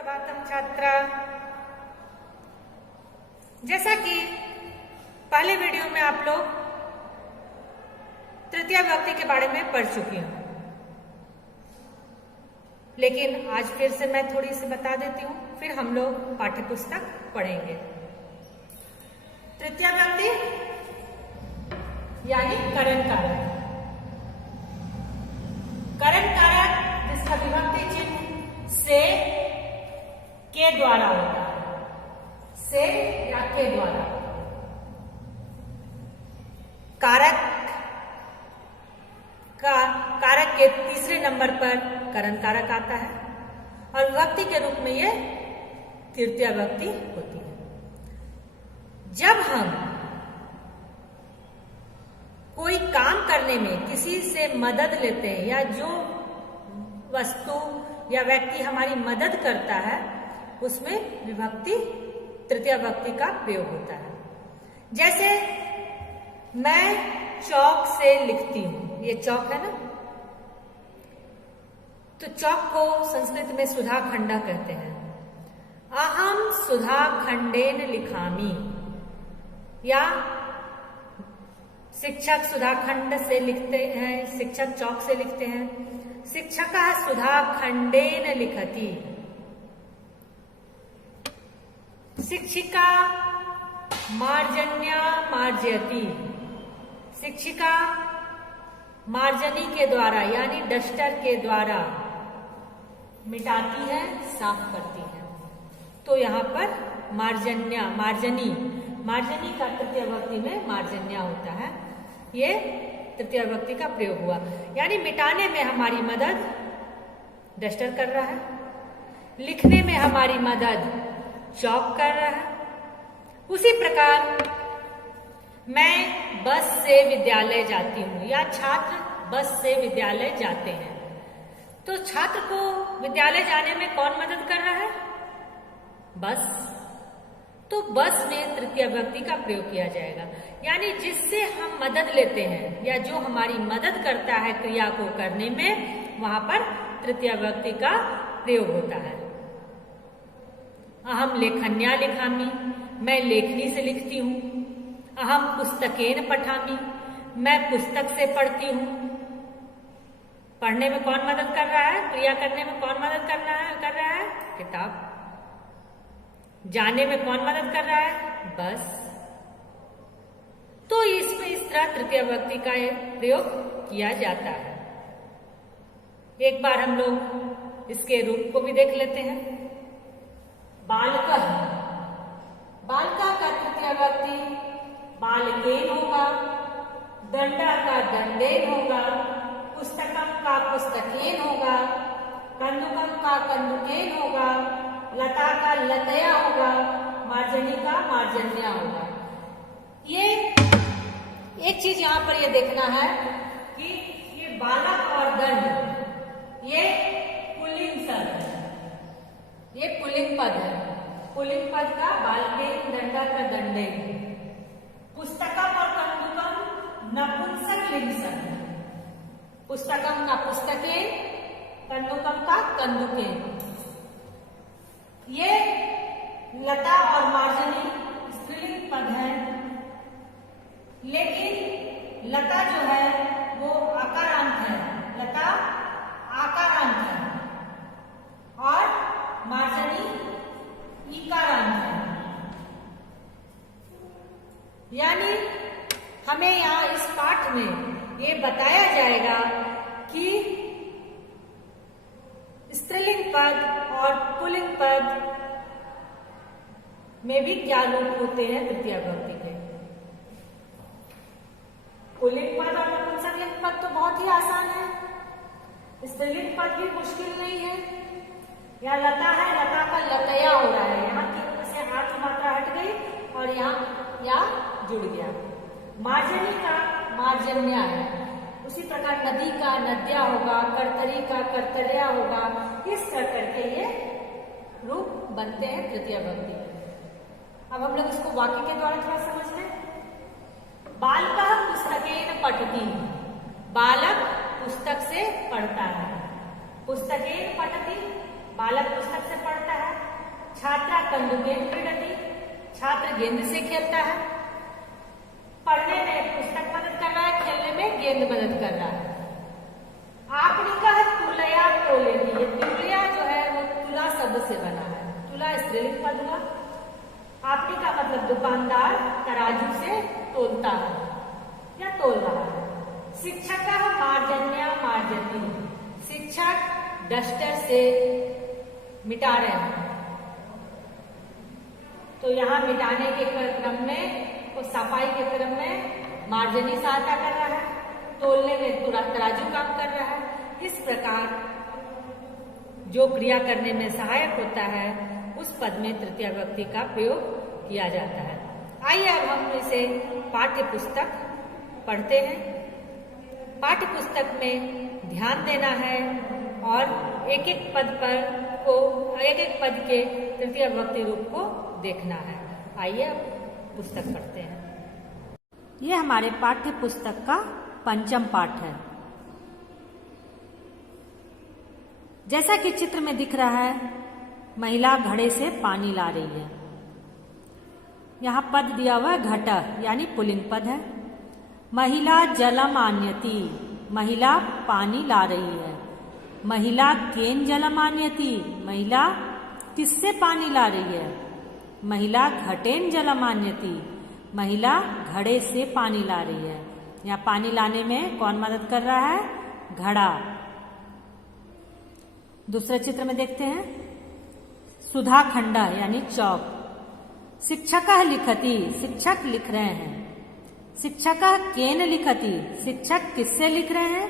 सुप्रभातम छात्रा। जैसा कि पहले वीडियो में आप लोग तृतीया विभक्ति के बारे में पढ़ चुकी हूं, लेकिन आज फिर से मैं थोड़ी सी बता देती हूं, फिर हम लोग पाठ्य पुस्तक पढ़ेंगे। तृतीया विभक्ति यानी करण कारक। करण कारक जिसका विभक्ति चिन्ह से के द्वारा होता है, से या के द्वारा। कारक के तीसरे नंबर पर करण कारक आता है और विभक्ति के रूप में ये तृतीया विभक्ति होती है। जब हम कोई काम करने में किसी से मदद लेते हैं या जो वस्तु या व्यक्ति हमारी मदद करता है, उसमें विभक्ति तृतीया विभक्ति का प्रयोग होता है। जैसे मैं चौक से लिखती हूं, ये चौक है ना, तो चौक को संस्कृत में सुधा खंडा कहते हैं। अहम सुधा खंडेन लिखामी, या शिक्षक सुधा खंड से लिखते हैं, शिक्षक चौक से लिखते हैं। शिक्षकः सुधा खंडेन लिखति, शिक्षिका मार्जन्या मार्जयति, शिक्षिका मार्जनी के द्वारा यानी डस्टर के द्वारा मिटाती है, साफ करती है। तो यहाँ पर मार्जन्या, मार्जनी का तृतीया विभक्ति में मार्जन्या होता है। ये तृतीया विभक्ति का प्रयोग हुआ, यानी मिटाने में हमारी मदद डस्टर कर रहा है, लिखने में हमारी मदद चौक कर रहा है। उसी प्रकार मैं बस से विद्यालय जाती हूँ या छात्र बस से विद्यालय जाते हैं, तो छात्र को विद्यालय जाने में कौन मदद कर रहा है? बस। तो बस में तृतीया विभक्ति का प्रयोग किया जाएगा, यानी जिससे हम मदद लेते हैं या जो हमारी मदद करता है क्रिया को करने में, वहां पर तृतीया विभक्ति का प्रयोग होता है। अहम लेखन्या लिखामी, मैं लेखनी से लिखती हूँ। अहम पुस्तकेन पठामी, मैं पुस्तक से पढ़ती हूँ। पढ़ने में कौन मदद कर रहा है? क्रिया करने में कौन मदद कर रहा है? किताब। जाने में कौन मदद कर रहा है? बस। तो इसमें इस तरह तृतीया विभक्ति का प्रयोग किया जाता है। एक बार हम लोग इसके रूप को भी देख लेते हैं। बालकः, बालका का तृतीया विभक्ति बालकेन होगा, दंडा का दंडेन होगा, पुस्तकम का पुस्तकेन होगा, कंदुकम का कंदुकेन होगा, लता का लतया होगा, मार्जनी का मार्जन्या होगा। ये एक चीज यहाँ पर ये देखना है कि ये बालक और दंड ये पुल्लिंग शब्द है, ये पुल्लिंग पद है। पुल्लिंग पद का बालकेन, दंडा का दंडे। पुस्तकम और कंदुकम नपुंसक लिंग शब्द है। पुस्तकम का पुस्तकेन, कंदुकम का कंदुकेन। ये लता और मार्जनी स्त्रीलिंग पद है, लेकिन लता जो है वो आकारांत है, लता आकारांत है और मार्जनी ईकारांत है। यानी हमें यहाँ इस पाठ में ये बताया जाएगा कि स्त्रीलिंग पद और पुल्लिंग पद में भी क्या रूप होते हैं तृतीया विभक्ति के। पुल्लिंग पद और नपुंसकलिंग पद तो बहुत ही आसान है, स्त्रीलिंग पद भी मुश्किल नहीं है। यहाँ लता है, लता का लतया हो रहा है, यहाँ की से हाथ की मात्रा हट गई और यहाँ या जुड़ गया। मार्जनी का मार्जन्या है, उसी प्रकार नदी का नद्या होगा, करतरी का करतरिया होगा। इस तरह करके ये रूप बनते हैं तृतीया विभक्ति। अब हम लोग इसको वाक्य के द्वारा थोड़ा समझ लें। बालकः पुस्तकेन पठति, बालक पुस्तक से पढ़ता है। पुस्तकेन पठति बालक पुस्तक से पढ़ता है। छात्रा कंदुकेन क्रीडति, छात्र गेंद से खेलता है। पढ़ने में पुस्तक मदद कर रहा है, खेलने में गेंद मदद कर रहा है। आपने कहा तुलया तोलेती, ये तुलया जो है वो तुला शब्द से बना है। तुला स्त्रीलिंग पद हुआ। आपने का मतलब दुकानदार तराजू से तोलता है या तोल रहा है। शिक्षक मार्जन्या मार्जती, शिक्षक डस्टर से मिटा रहे हैं। तो यहाँ मिटाने के क्रम में तो सफाई के क्रम में मार्जनी सहायता कर रहा है, तोलने में तराजू काम कर रहा है। इस प्रकार जो क्रिया करने में सहायक होता है उस पद में तृतीय विभक्ति का प्रयोग किया जाता है। आइए अब हम इसे पाठ्य पुस्तक पढ़ते हैं। पाठ्य पुस्तक में ध्यान देना है और एक एक पद के तृतीय विभक्ति रूप को देखना है। आइए अब पुस्तक पढ़ते हैं। यह हमारे पाठ्य पुस्तक का पंचम पाठ है। जैसा कि चित्र में दिख रहा है, महिला घड़े से पानी ला रही है। यहाँ पद दिया हुआ है घट, यानी पुल्लिंग पद है। महिला जलम आन्यति, महिला पानी ला रही है। महिला केन जलम आन्यति, महिला किससे पानी ला रही है। महिला घटेन जलम आन्यति, महिला घड़े से पानी ला रही है। यहाँ पानी लाने में कौन मदद कर रहा है, घड़ा। दूसरे चित्र में देखते हैं, सुधा खंड यानी चौक। शिक्षक लिखति, शिक्षक लिख रहे हैं। शिक्षक केन लिखति, शिक्षक किससे लिख रहे हैं।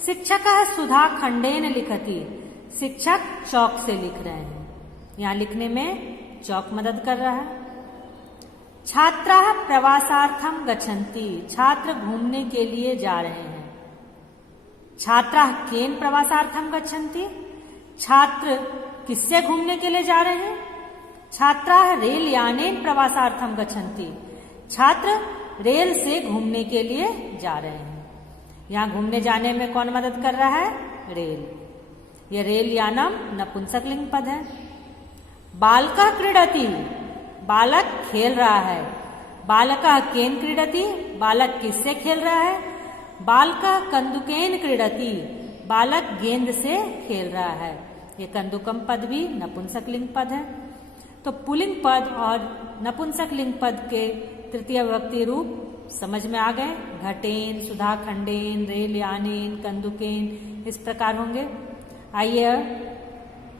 शिक्षक सुधा खंडेन लिखति, शिक्षक चौक से लिख रहे हैं। यहाँ लिखने में चौक मदद कर रहा है। छात्रा प्रवासार्थम गच्छन्ति, छात्र घूमने के लिए जा रहे हैं। छात्रा केन प्रवासार्थम गच्छन्ति, छात्र किससे घूमने के लिए जा रहे हैं। छात्रा रेल यानेन प्रवासार्थम गच्छन्ति, छात्र रेल से घूमने के लिए जा रहे हैं। यहाँ घूमने जाने में कौन मदद कर रहा है, रेल। यह रेल यानम नपुंसकलिंग पद है। बालकः क्रीडति, बालक खेल रहा है। बालकः केन क्रीडति, बालक किससे खेल रहा है। बालकः कंदुकेन क्रीडति, बालक गेंद से खेल रहा है। ये कंदुकम पद भी नपुंसकलिंग पद है। तो पुल्लिंग पद और नपुंसकलिंग पद के तृतीय विभक्ति रूप समझ में आ गए। घटेन, सुधा खंडेन, रेल यानेन, कंदुकेन, इस प्रकार होंगे। आइए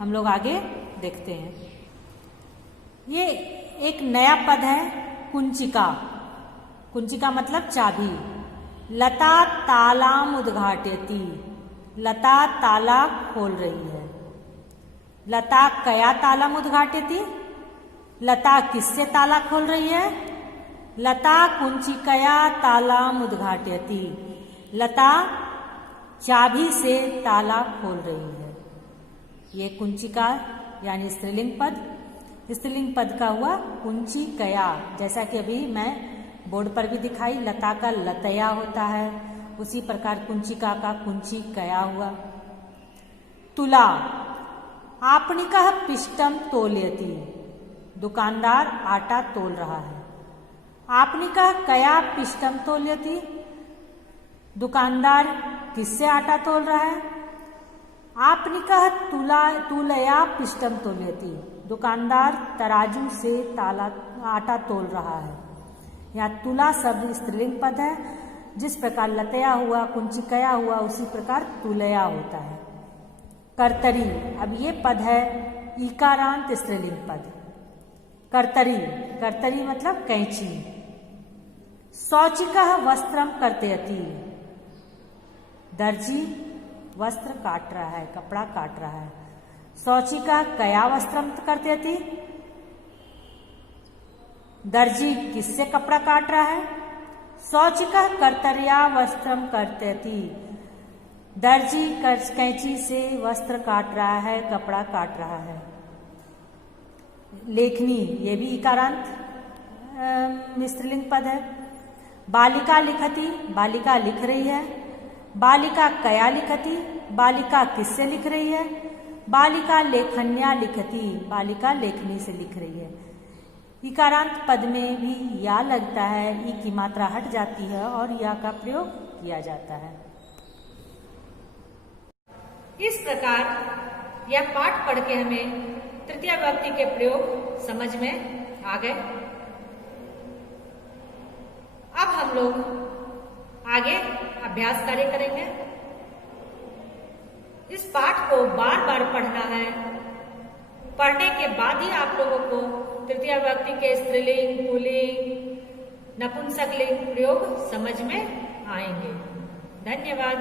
हम लोग आगे देखते हैं। ये एक नया पद है, कुंचिका। कुंचिका मतलब चाबी। लता तालाम उद्घाटयति, लता ताला खोल रही है। लता कया तालाम उद्घाटयति, लता किससे ताला खोल रही है। लता कुंचिकया तालाम उद्घाटयति, लता चाबी से ताला खोल रही है। ये कुंचिका यानी स्त्रीलिंग पद। स्त्रीलिंग पद का हुआ कुंचिकया, जैसा कि अभी मैं बोर्ड पर भी दिखाई, लता का लतया होता है, उसी प्रकार कुंचिका का कुंचिकया हुआ। तुला, आपणिकः पिष्टम तोलयति, दुकानदार आटा तोल रहा है। आपणिकः कया पिष्टम तोलयति, दुकानदार किससे आटा तोल रहा है। आपणिकः तुलया पिष्टम तोलयति, दुकानदार तराजू से आटा तोल रहा है। यहाँ तुला शब्द स्त्रीलिंग पद है। जिस प्रकार लतया हुआ, कुंचिकया हुआ, उसी प्रकार तुलया होता है। कर्तरी, अब ये पद है इकारांत स्त्रीलिंग पद। कर्तरी, कर्तरी मतलब कैंची। शौचिकः वस्त्रम कर्तयति, दर्जी वस्त्र काट रहा है, कपड़ा काट रहा है। शौचिकः कया वस्त्रम कर्तयति, दर्जी किससे कपड़ा काट रहा है। शौचिकः कर्तर्या वस्त्रम कर्तयति, दर्जी कैंची से वस्त्र काट रहा है, कपड़ा काट रहा है। लेखनी, ये भी इकारांत स्त्रीलिंग पद है। बालिका लिखति, बालिका लिख रही है। बालिका कया लिखति, बालिका किससे लिख रही है। बालिका लेखन्या लिखती, बालिका लेखनी से लिख रही है। इकारांत पद में भी या लगता है, ई की मात्रा हट जाती है और या का प्रयोग किया जाता है। इस प्रकार यह पाठ पढ़ के हमें तृतीया विभक्ति के प्रयोग समझ में आ गए। अब हम लोग आगे अभ्यास कार्य करेंगे। इस पाठ को बार बार पढ़ना है। पढ़ने के बाद ही आप लोगों को तृतीया विभक्ति के स्त्रीलिंग, पुल्लिंग, नपुंसकलिंग प्रयोग समझ में आएंगे। धन्यवाद।